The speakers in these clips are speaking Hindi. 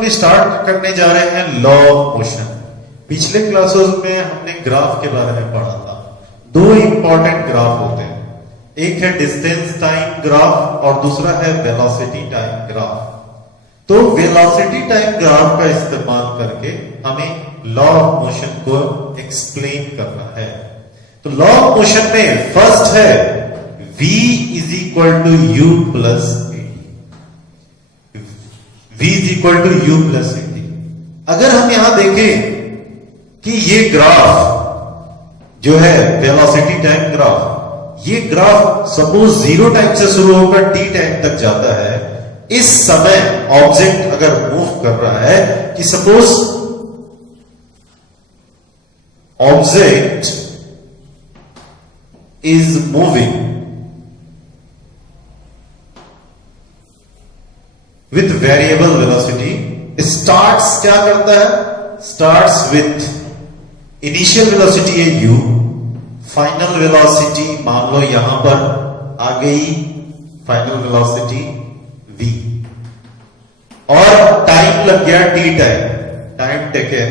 अपन स्टार्ट करने जा रहे हैं लॉ ऑफ मोशन। पिछले क्लासेस में हमने ग्राफ के बारे में पढ़ा था। दो इंपॉर्टेंट ग्राफ होते हैं, एक है डिस्टेंस टाइम ग्राफ और दूसरा है वेलोसिटी टाइम ग्राफ। तो वेलोसिटी टाइम ग्राफ का इस्तेमाल करके हमें लॉ ऑफ मोशन को एक्सप्लेन करना है। तो लॉ ऑफ मोशन में फर्स्ट है v is equal to u plus v is equal to u plus at. अगर हम यहां देखें कि ये ग्राफ जो है वेलोसिटी टाइम ग्राफ, ये ग्राफ सपोज 0 टाइम से शुरू होकर t टाइम तक जाता है। इस समय ऑब्जेक्ट अगर मूव कर रहा है कि suppose object is moving with variable velocity, starts क्या करता है, स्टार्ट्स विथ इनिशियल वेलोसिटी है u, फाइनल वेलोसिटी मान लो यहां पर आ गई फाइनल वेलोसिटी v, और टाइम लग गया t टाइम, टाइम टेकन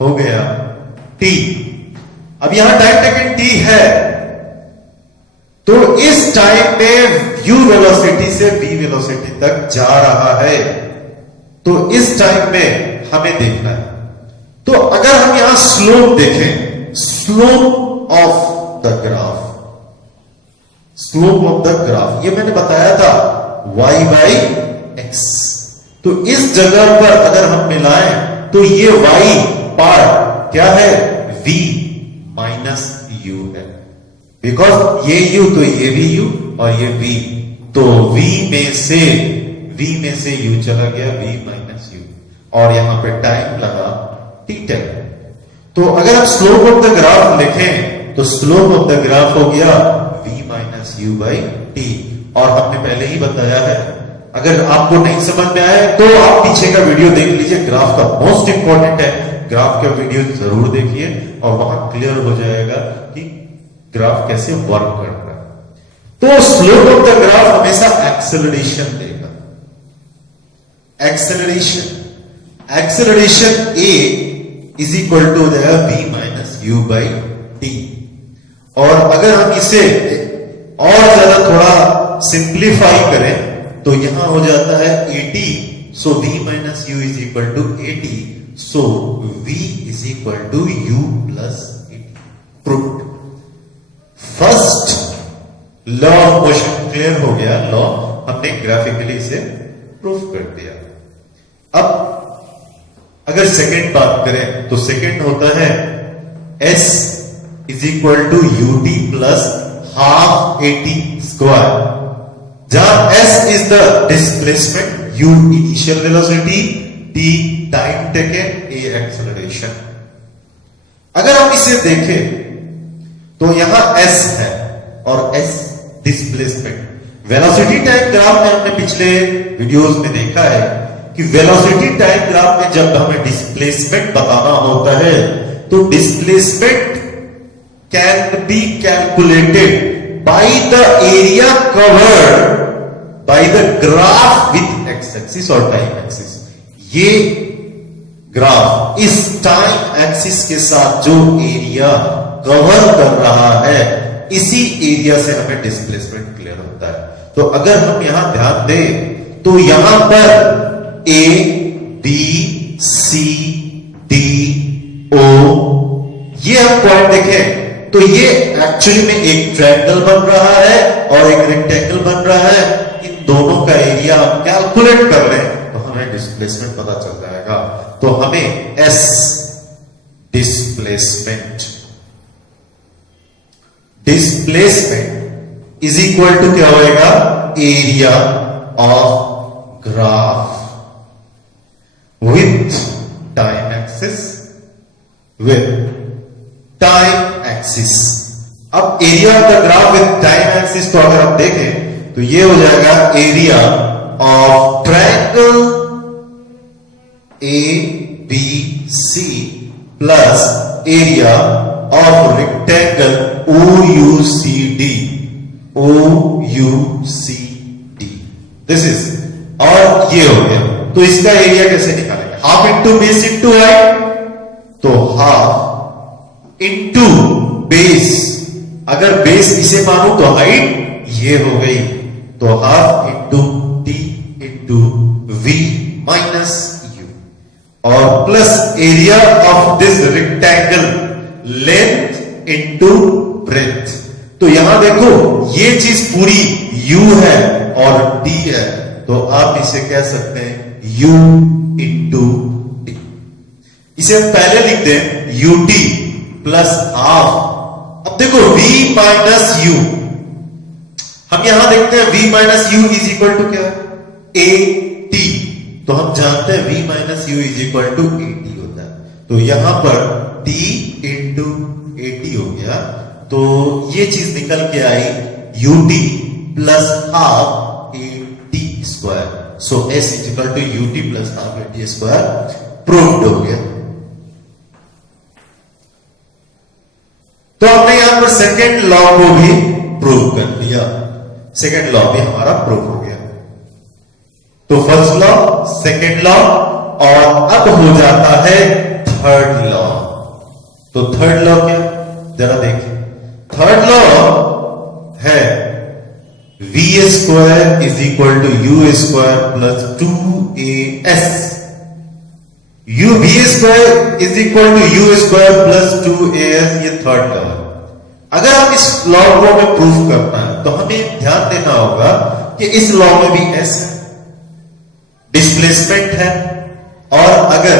हो गया t। अब यहां टाइम टेकन t है, तो इस टाइम में u वेलोसिटी से v वेलोसिटी तक जा रहा है। तो इस टाइम में हमें देखना है। तो अगर हम यहां स्लोप देखें, slope of the graph, slope of the graph ये मैंने बताया था y बाई एक्स। तो इस जगह पर अगर हम मिलाएं तो ये y पार्ट क्या है, v माइनस u है, बिकॉज ये u तो ये भी u और ये v, तो v में से u चला गया, v माइनस u, और यहां पे टाइम लगा t टाइम। तो अगर आप स्लोप ऑफ द ग्राफ लिखें तो स्लोप ऑफ द ग्राफ हो गया v minus u by t. और हमने पहले ही बताया है, अगर आपको नहीं समझ में आए तो आप पीछे का वीडियो देख लीजिए, ग्राफ का मोस्ट इंपॉर्टेंट है, ग्राफ का वीडियो जरूर देखिए और वहां क्लियर हो जाएगा कि ग्राफ कैसे वर्क कर रहा है। तो स्लोप ऑफ द ग्राफ हमेशा एक्सेलरेशन देगा, acceleration a is equal to v minus u by t. और अगर हम इसे और ज्यादा थोड़ा सिंप्लीफाई करें तो यहां हो जाता है at, so v minus u is equal to at, so v is equal to u plus at। Proved. First law of motion clear हो गया, लॉ हमने ग्राफिकली इसे प्रूव कर दिया। अब अगर सेकंड बात करें तो सेकंड होता है s is equal to u t plus half a t square, जहां s is the displacement, u initial velocity, t time taken, a acceleration. अगर हम इसे देखें तो यहां s है और s displacement. Velocity time graph में हमने पिछले वीडियोस में देखा है कि वेलोसिटी टाइम ग्राफ में जब हमें डिस्प्लेसमेंट बताना होता है तो displacement can be calculated by the area covered by the graph with x axis और टाइम एक्सिस। ये ग्राफ इस टाइम एक्सिस के साथ जो एरिया कवर कर रहा है, इसी एरिया से हमें डिस्प्लेसमेंट क्लियर होता है। तो अगर हम यहां ध्यान दें तो यहां पर A, B, C, D, O, ये हम पॉइंट देखें तो ये एक्चुअली में एक ट्रायंगल बन रहा है और एक रेक्टेंगल बन रहा है। इन दोनों का एरिया हम कैलकुलेट कर लें तो हमें डिस्प्लेसमेंट पता चल जाएगा। तो हमें S displacement is equal to क्या होएगा, area of graph with time axis, with time axis। अब area of the graph with time axis को अगर हम देखें तो ये हो जाएगा area of triangle ABC plus area of rectangle OUCD, this is, और ये हो गया तो इसका एरिया कैसे निकालेंगे? Half into base into height, तो हाफ इंटू बेस, अगर बेस इसे मानो तो हाइट ये हो गई, तो half into t into v minus u, और plus area of this rectangle length into breadth. तो यहां देखो ये चीज पूरी u है और d है, तो आप इसे कह सकते हैं u इंटू डी। इसे हम पहले लिख दें ut प्लस हाफ। अब देखो v माइनस u, हम यहां देखते हैं v minus u is equal to क्या? a t। तो हम जानते हैं v minus u is equal to a t होता है, तो यहां पर t इंटू a t हो गया, तो ये चीज निकल के आई ut plus half a t square. So s is equal to ut plus half a t square proved हो गया। तो हमने यहां पर सेकेंड लॉ को भी प्रूव कर दिया, सेकेंड लॉ भी हमारा प्रूव हो गया। तो फर्स्ट लॉ, सेकेंड लॉ, और अब हो जाता है थर्ड लॉ। तो थर्ड लॉ क्या, जरा देखिए। थर्ड लॉ है v square is equal to u square plus 2as। v square is equal to u square plus 2as, ये थर्ड लॉ है। अगर हम इस लॉ को हमें प्रूफ करना है तो हमें ध्यान देना होगा कि इस लॉ में भी s है, डिस्प्लेसमेंट है, और अगर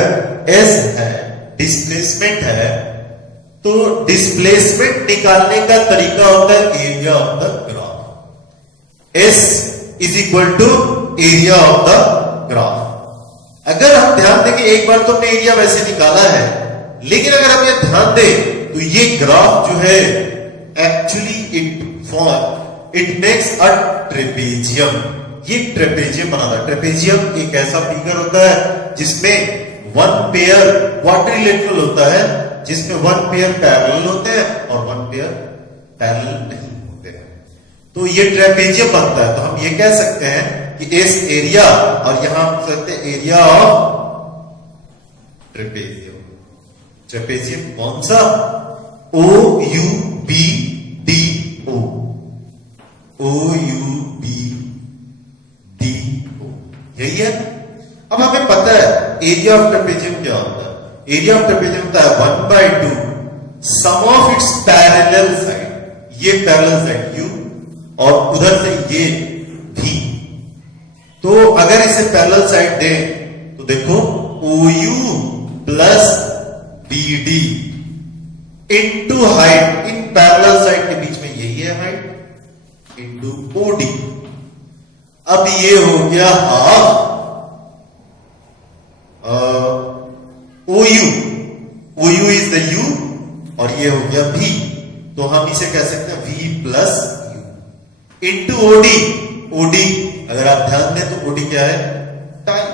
s है, डिस्प्लेसमेंट है, तो डिस्प्लेसमेंट निकालने का तरीका होता है area of the graph. S is equal to area of the graph. अगर हम ध्यान दें कि एक बार तो हमने एरिया वैसे निकाला है, लेकिन अगर हम ये ध्यान दें तो ये ग्राफ जो है actually it makes a trapezium. ये ट्रेपेजियम बनाता है। ट्रेपेजियम एक ऐसा फिगर होता है जिसमें वन पेयर क्वाड्रिलेटरल होता है, जिसमें वन पेयर पैरेलल होते हैं और वन पेयर पैरेलल नहीं होते हैं, तो ये ट्रेपेजियम बनता है। तो हम ये कह सकते हैं कि इस एरिया, और यहां हम कहते हैं एरिया ऑफ ट्रेपेजियम। ट्रेपेजियम कौन सा? O U B D O, O U B D O, यही है। अब हमें पता है एरिया ऑफ ट्रेपेजियम क्या होता है। एरिया ऑफ ट्रेपेजियम होता है 1/2 सम ऑफ इट्स पैरेलल साइड, ये पैरेलल साइड u और उधर से ये v। तो अगर इसे पैरेलल साइड दें तो देखो OU plus BD into height, in parallel side के बीच में यही है हाइट, इनटू OD। अब ये हो गया half OU is the U, और ये हो गया V, तो हम इसे कह सकते हैं V plus U into OD। OD अगर आप ध्यान दें तो OD क्या है? टाइम।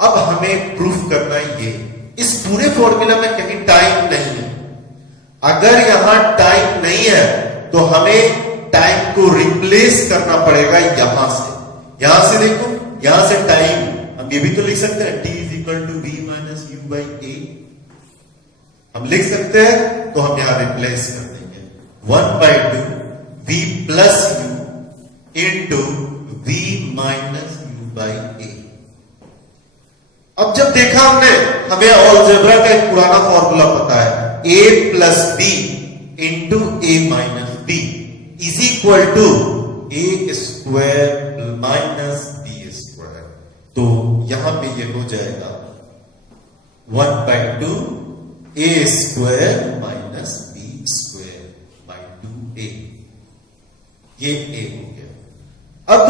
अब हमें प्रूफ करना है ये, इस पूरे फॉर्मूला में कहीं टाइम नहीं है। अगर यहां टाइम नहीं है तो हमें टाइम को रिप्लेस करना पड़ेगा यहां से। यहां से देखो, यहां से टाइम हम ये भी तो लिख सकते हैं t is equal to v minus u by a, हम लिख सकते हैं। तो हम यहां रिप्लेस कर देंगे 1/2 v plus u into v minus u by a. अब जब देखा हमने, हमें अलजेब्रा का एक पुराना फॉर्मूला पता है, a plus b into a minus b is equal to a square minus b square. तो यहां पे ये हो जाएगा 1/2 a square minus b square by 2a, ये a हो गया। अब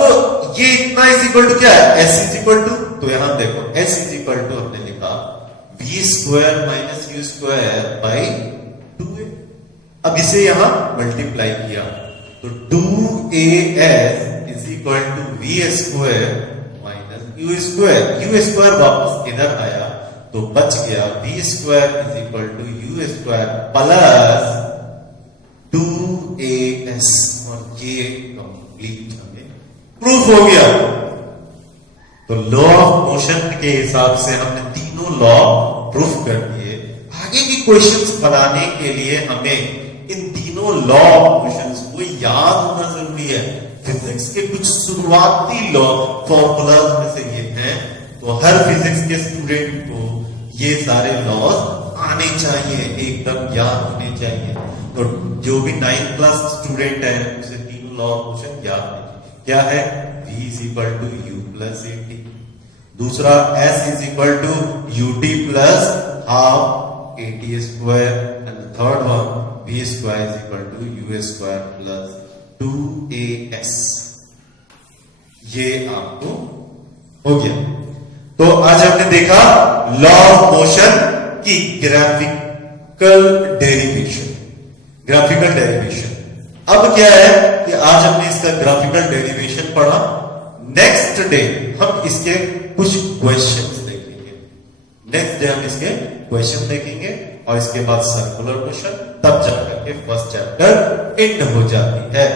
ये इतना इज इक्वल टू क्या है? s इज इक्वल टू, तो यहां देखो s इज इक्वल टू हमने लिखा v square minus u square by 2a। अब इसे यहां मल्टीप्लाई किया तो 2as is equal to v square minus u square. u square वापस इधर आया तो बच गया v square is equal to u square plus 2as, और ये कंप्लीट हमें प्रूफ हो गया। तो लॉ ऑफ मोशन के हिसाब से हमने तीनों लॉ प्रूफ कर दिए। आगे की क्वेश्चंस बनाने के लिए हमें इन तीनों लॉ ऑफ मोशंस को याद होना जरूरी है। फिजिक्स के कुछ शुरुआती लॉ फॉर्मूलाज में से ये हैं, तो हर फिजिक्स के स्टूडेंट को ये सारे लॉज आने चाहिए, एकदम याद होने चाहिए। तो जो भी 9th क्लास स्टूडेंट है उसे तीनों लॉ ऑफ मोशन याद है। क्या है? V is equal to u plus a t, दूसरा S is equal to u t plus half a t square, and third one V square is equal to u square plus 2AS। ये आपको हो गया। तो आज हमने देखा लॉ ऑफ मोशन की ग्राफिकल डेरिवेशन। ग्राफिकल डेरिवेशन अब क्या है कि आज हमने इसका ग्राफिकल डेरिवेशन पढ़ा। नेक्स्ट डे हम इसके कुछ क्वेश्चंस देखेंगे। नेक्स्ट डे हम इसके क्वेश्चन देखेंगे और इसके बाद सर्कुलर मोशन, तब जाकर के फर्स्ट चैप्टर एंड हो जाती है।